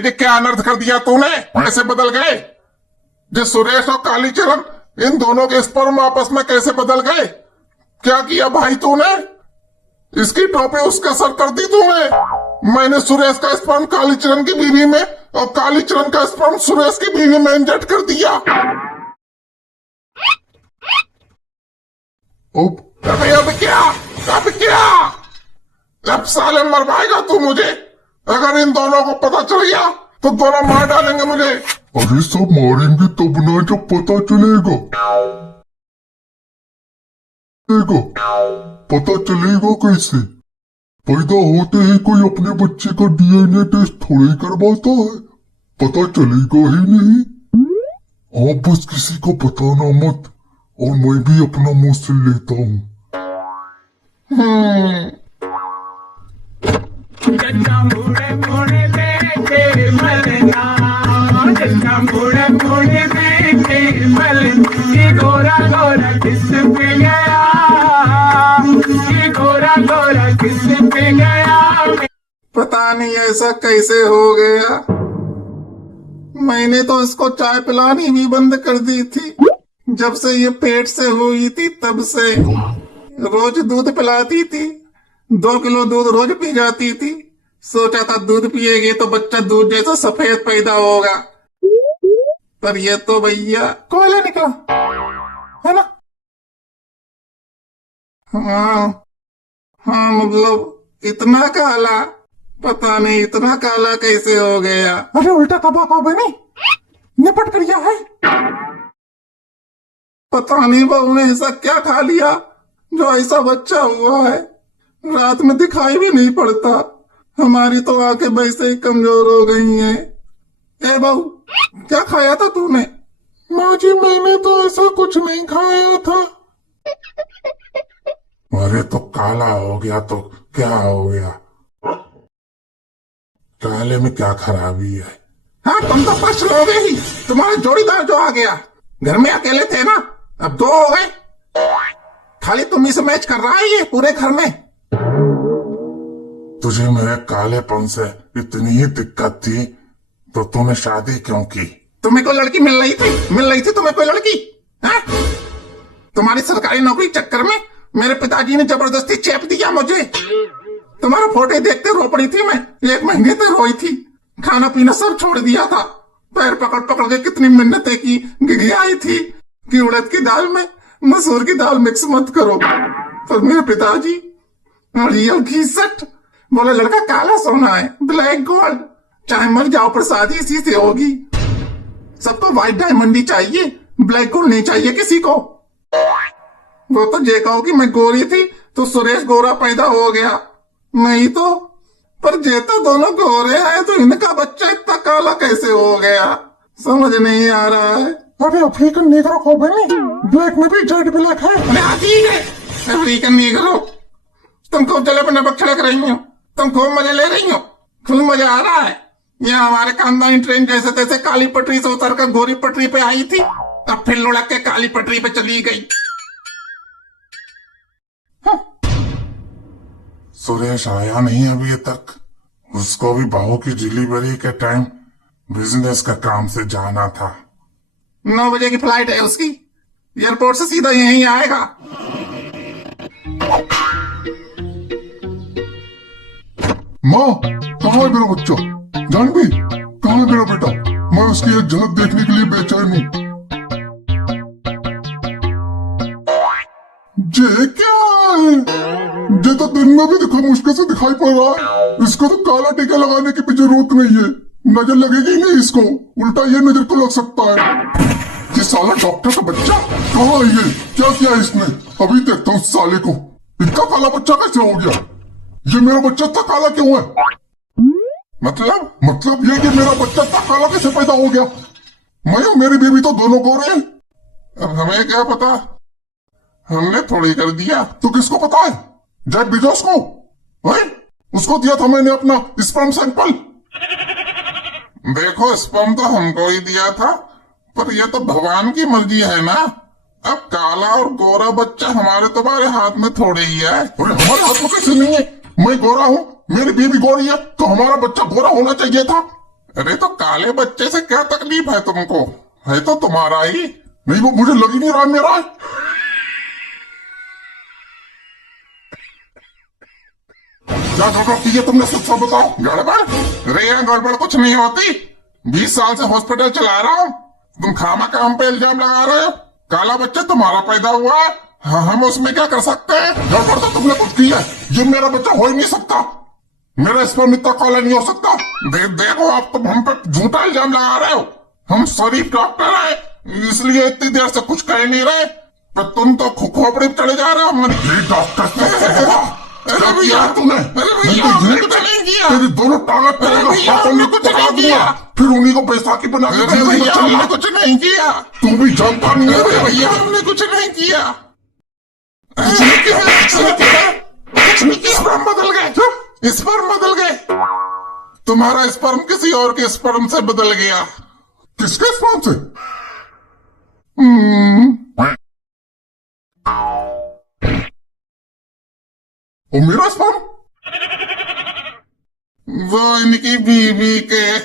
ये क्या अनर्थ कर दिया तूने? कैसे बदल गए? जो सुरेश और कालीचरण, इन दोनों के स्पर्म आपस में कैसे बदल गए? क्या किया भाई तूने? इसकी टोपी उसका सर कर दी तूने। मैंने सुरेश का स्पर्म कालीचरण की बीवी में और कालीचरण का स्पर्म सुरेश की बीवी में इंजेक्ट कर दिया। अब क्या? अब क्या? अब साले मरवाएगा तू मुझे। अगर इन दोनों को पता चल गया तो दोनों मार डालेंगे मुझे। अरे सब मारेंगे तब ना जब पता चलेगा। पता चलेगा कैसे? पैदा होते ही कोई अपने बच्चे का डीएनए टेस्ट थोड़ी करवाता है, पता चलेगा ही नहीं। आप बस किसी को बताना मत, और मैं भी अपना मुंह से लेता हूँ। गोरा गोरा किस पे गया, गोरा गोरा किस पे गया। पता नहीं ऐसा कैसे हो गया। मैंने तो इसको चाय पिलानी भी बंद कर दी थी। जब से ये पेट से हुई थी तब से रोज दूध पिलाती थी। 2 किलो दूध रोज पी जाती थी। सोचा था दूध पिएगी तो बच्चा दूध जैसा सफेद पैदा होगा, पर ये तो भैया कोयला निकला है ना। हाँ मतलब इतना काला, पता नहीं इतना काला कैसे हो गया। अरे उल्टा तबाह हो बनी, निपट कर गया है। पता नहीं बहू ने ऐसा क्या खा लिया जो ऐसा बच्चा हुआ है। रात में दिखाई भी नहीं पड़ता। हमारी तो आंखें वैसे ही कमजोर हो गई हैं। ए बहू, क्या खाया था तूने? माँ जी मैंने तो ऐसा कुछ नहीं खाया था। अरे तो काला हो गया तो क्या हो गया? काले में क्या खराबी है? हाँ तुम तो 5 लोग ही। तुम्हारा जोड़ीदार जो आ गया, घर में अकेले थे ना, अब 2 हो गए। खाली तुम ही से मैच कर रहा है ये पूरे घर में। तुझे मेरे कालेपन से इतनी ही दिक्कत थी तो तूने शादी क्यों की? तुम्हें कोई लड़की मिल रही थी तुम्हें कोई लड़की? हाँ? तुम्हारी सरकारी नौकरी चक्कर में मेरे पिताजी ने जबरदस्ती चेप दिया मुझे। तुम्हारा फोटो देखते रो पड़ी थी मैं। 1 महीने तक रोई थी। खाना पीना सब छोड़ दिया था। पैर पकड़ पकड़ के कितनी मिन्नतें की, गिघियाई थी कि उड़द की दाल में मसूर की दाल मिक्स मत करो। पर मेरे पिताजी रियल घीसट बोले, लड़का काला सोना है, ब्लैक गोल्ड, चाहे मर जाओ पर शादी इसी से होगी। सबको व्हाइट डायमंड ही चाहिए, ब्लैक गोल्ड नहीं चाहिए किसी को। वो तो ये कहो कि मैं गोरी थी तो सुरेश गोरा पैदा हो गया, नहीं तो। पर ये तो दोनों गोरे हैं तो इनका बच्चा इतना काला कैसे हो गया, समझ नहीं आ रहा है। अरे अफ्रीकन नीगरो को बनी, ब्लैक में भी जेड ब्लैक है। अरे आती है अफ्रीकन नीगरो। तुम खूब जले पर नमक छिड़क रही हो, तुम खूब मजे ले रही हो, खूब मजा आ रहा है। ये हमारे खानदानी ट्रेन जैसे तैसे काली पटरी से उतरकर गोरी पटरी पे आई थी, अब फिर लुढ़क के काली पटरी पे चली गई। सुरेश आया नहीं अभी तक। उसको भी बहू की डिलीवरी के टाइम बिजनेस का काम से जाना था। 9 बजे की फ्लाइट है उसकी, एयरपोर्ट से सीधा यहीं आएगा। माँ कहाँ है मेरा बच्चा? जानवी कहाँ है मेरा बेटा? मैं उसकी एक झलक देखने के लिए बेचैन हूँ। ये क्या है? ये तो दिन में भी दिखा मुश्किल से दिखाई पड़ रहा है। इसको तो काला टीका लगाने की भी जरूरत नहीं है, नजर लगेगी नहीं इसको, उल्टा ये नजर को लग सकता है। ये साला डॉक्टर का बच्चा कहाँ है? ये क्या किया इसने? अभी देखता हूँ साले को। इतना काला बच्चा कैसे हो गया? ये मेरा बच्चा इतना काला क्यों है? मतलब ये कि मेरा बच्चा इतना काला कैसे पैदा हो गया? मैं और मेरी बेबी तो दोनों गोरे हैं। अब हमें क्या पता, हमने थोड़ी कर दिया। तो किसको पता है? जेफ बेजोस को है? उसको दिया था मैंने अपना स्पर्म सैंपल। देखो स्पर्म तो हमको ही दिया था, पर यह तो भगवान की मर्जी है ना। अब काला और गोरा बच्चा हमारे तुम्हारे हाथ में थोड़े ही है। अरे हमारे हाथ में कैसे नहीं है? मैं गोरा हूँ, मेरी बीवी गोरी है, तो हमारा बच्चा गोरा होना चाहिए था। अरे तो काले बच्चे से क्या तकलीफ है तुमको? है तो तुम्हारा ही। नहीं, वो मुझे लग ही नहीं रहा मेरा है। क्या गड़बड़ की है तुमने, सब बताओ। गड़बड़? अरे यहाँ गड़बड़ कुछ नहीं होती। 20 साल से हॉस्पिटल चला रहा हूँ, तुम खामा काम पे इल्जाम लगा रहे हो। काला बच्चा तुम्हारा पैदा हुआ है, हाँ, हम उसमें क्या कर सकते हैं? गड़बड़ तो तुमने कुछ की है। ये मेरा बच्चा हो ही नहीं सकता। मेरा स्पर्म इतना काला नहीं हो सकता। देखो आप तो हम पे झूठा इल्जाम लगा रहे हो। हम शरीफ डॉक्टर हैं, इसलिए इतनी देर से कुछ कह नहीं रहे, पर तुम तो खोपड़ी पे चले जा रहे हो हमारी। ये डॉक्टर अरे भैया तूने, अरे भैया हमने कुछ नहीं किया। तेरी दोनों टांगा तेरे भैया, हाथों हमने में कुछ पकड़ा नहीं दूंगा, किया। फिर उन्हीं को बैसाखी बना के अरे जेल में भैया चलना। हमने कुछ नहीं किया। तू भी जानता नहीं है। अरे भैया हमने कुछ नहीं किया। स्पर्म बदल गए, स्पर्म बदल गए। तुम्हारा स्पर्म किसी और के स्पर्म से बदल गया। किसके स्पर्म से? और मेरा स्पर्म? वो इनकी बीवी के।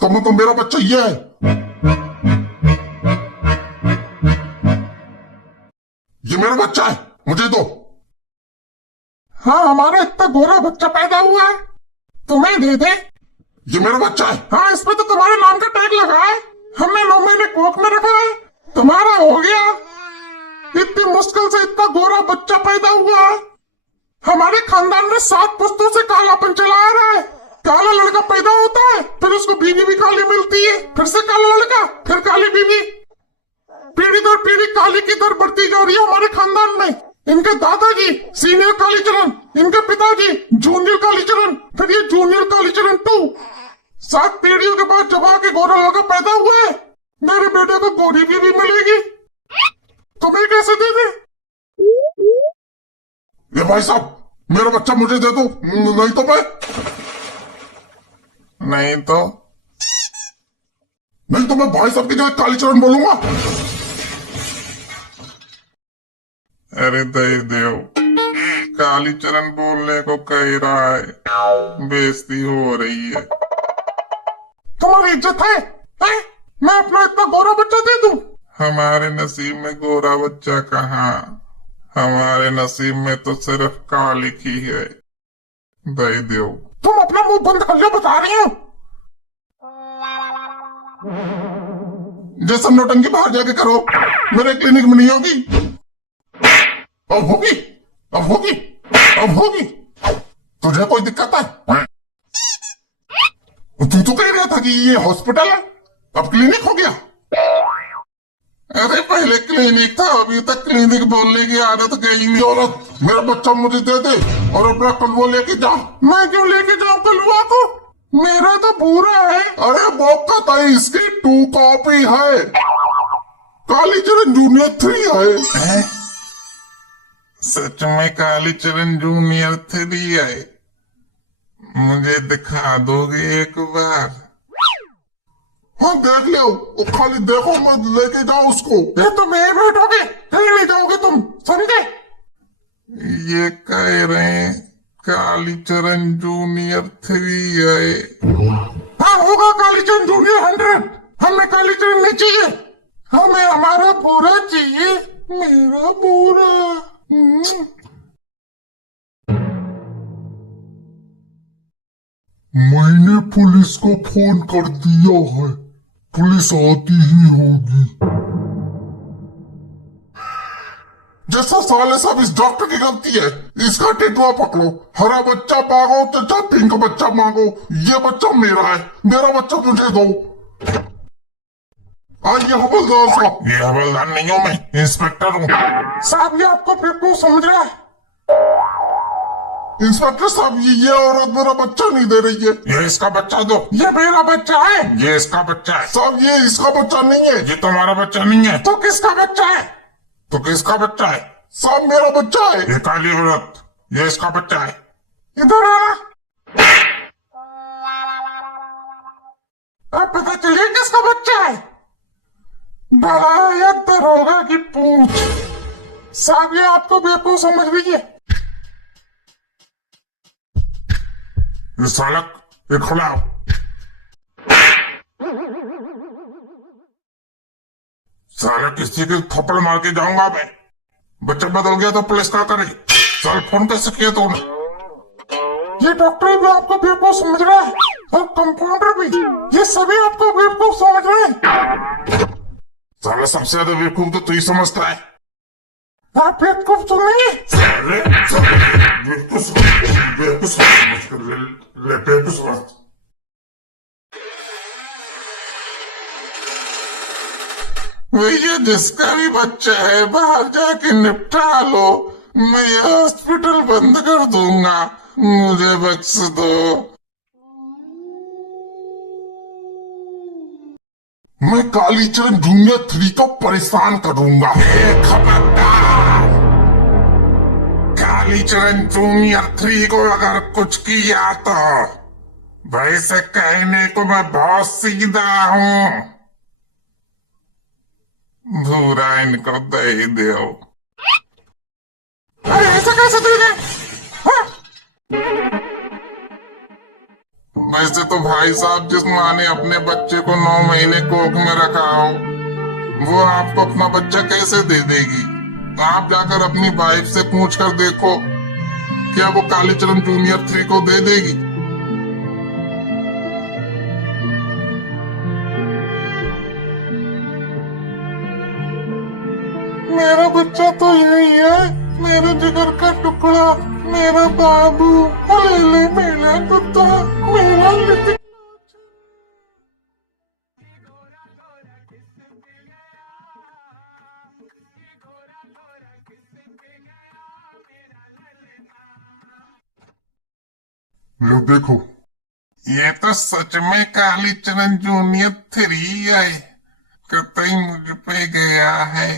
तो मेरा बच्चा ये है। ये मेरा बच्चा है, मुझे दो। हाँ, हमारा इतना गोरा बच्चा पैदा हुआ है, तुम्हें दे दे। ये मेरा बच्चा है। हाँ, इस पे तो तुम्हारे नाम का टैग लगा है, हमने 9 महीने कोख में रखा है, तुम्हारा हो गया। इतनी मुश्किल से इतना गोरा बच्चा पैदा हुआ है। हमारे खानदान में 7 पुश्तों से कालापन चला आ रहा है। काला लड़का पैदा होता है, फिर उसको बीवी भी काली मिलती है, फिर से काला लड़का, फिर काली बीवी। पीढ़ी दर पीढ़ी काली की दर बढ़ती जा रही है हमारे खानदान में। इनके दादाजी सीनियर कालीचरण, इनके पिताजी जूनियर कालीचरण, फिर ये जूनियर कालीचरण 2। 7 पीढ़ियों के बाद जब आके गोरा लड़का पैदा हुआ है, मेरे बेटे को गोरी बीवी मिलेगी। तुम्हें कैसे दे दे? ये भाई साहब, मेरा बच्चा मुझे दे दो, नहीं तो मैं भाई साहब की जगह कालीचरण बोलूंगा। अरे दे देव, कालीचरण बोलने को कह रहा है, बेइज्जती हो रही है। तुम्हारी इज्जत है? मैं अपना इतना गोरा बच्चा दे दूं? हमारे नसीब में गोरा बच्चा कहाँ, हमारे नसीब में तो सिर्फ काली ही है। दे दो। तुम अपना मुंह बंद कर लो, बता रही हो। जैसा नौटंकी बाहर जाके करो, मेरे क्लिनिक में नहीं होगी। अब होगी, अब होगी, अब होगी। तुझे कोई दिक्कत है? तू तो कह रहा था कि ये हॉस्पिटल है, अब क्लिनिक हो गया। अरे पहले क्लिनिक था, अभी तक क्लिनिक बोलने की आदत गई नहीं। औरत, मेरा बच्चा मुझे दे दे और अपना कलवा लेके जा। मैं क्यों लेके जाऊं कलवा को? मेरा तो पूरा है। अरे मौका था, इसकी 2 कॉपी है। कालीचरण जूनियर 3 है। सच में कालीचरण जूनियर 3 है? मुझे दिखा दोगे एक बार? हाँ देख लो, वो खाली देखो, मत लेके जाओ उसको। ये तो मेरे बैठोगे, कहीं नहीं जाओगे तुम, समझे? ये कह रहे हैं कालीचरण जूनियर 3 है। हाँ होगा कालीचरण जूनियर 100। हमें कालीचरण नहीं चाहिए, हमें हमारा पूरा चाहिए, मेरा पूरा। मैंने पुलिस को फोन कर दिया है, पुलिस आती ही होगी। जैसा साले सब इस डॉक्टर की गलती है, इसका टिटवा पकड़ो। हरा बच्चा मांगो तो चाहे पिंक बच्चा मांगो, ये बच्चा मेरा है, मेरा बच्चा मुझे दो। आइए हवलदार साहब। ये हवलदार नहीं हूँ मैं, इंस्पेक्टर हूँ। साहब ये आपको बेवकूफ समझ रहा है। इंस्पेक्टर साहब, ये औरत मेरा बच्चा नहीं दे रही है। ये इसका बच्चा दो। ये मेरा बच्चा है। ये इसका बच्चा है। साहब ये इसका बच्चा नहीं है। ये तुम्हारा बच्चा नहीं है। तो किसका बच्चा है? तो किसका बच्चा है? साहब मेरा बच्चा है। ये काली औरत, ये इसका बच्चा है। इधर आना, अब पता चलिए किसका बच्चा है। बड़ा दरोगा की पूंछ। साहब ये आपको बेवकूफ समझ रही है। ये खिलाओ। साला किसी के थप्पड़ मार के जाऊंगा मैं। बच्चा बदल गया तो पुलिस क्या करे? साल फोन कैसे किया तूने? ये डॉक्टर भी आपको बेवकूफ समझ रहा है और कंपाउंडर भी, ये सभी आपको बेवकूफ समझ रहे हैं। साला सबसे ज्यादा बेवकूफ तो तू ही समझता है। आप बेवकूफ तो नहीं है। साले बेवकूफ समझ। भैया जिसका भी बच्चा है बाहर जाके निपटा लो, मैं ये हॉस्पिटल बंद कर दूंगा, मुझे बख्श दो। मैं कालीचरण जूनियर 3 को परेशान करूंगा। खबरदार, कालीचरण जूनियर 3 को अगर कुछ किया तो वैसे कहने को मैं बहुत सीधा हूं। भूरा इनको दे दो। अरे ऐसा कैसे दे दे? वैसे तो भाई साहब, जिस माँ ने अपने बच्चे को 9 महीने कोख में रखा हो, वो आपको अपना बच्चा कैसे दे देगी? आप जाकर अपनी वाइफ से पूछ कर देखो, क्या वो कालीचरण जूनियर 3 को दे देगी? मेरा बच्चा तो यही है, मेरे जिगर का टुकड़ा, मेरा बाबू, ले ले मेरा कुत्ता, मेरा लिटिल। लो देखो, ये तो सच में कालीचरण जूनियर 3 है, कतई मुझ पे गया है।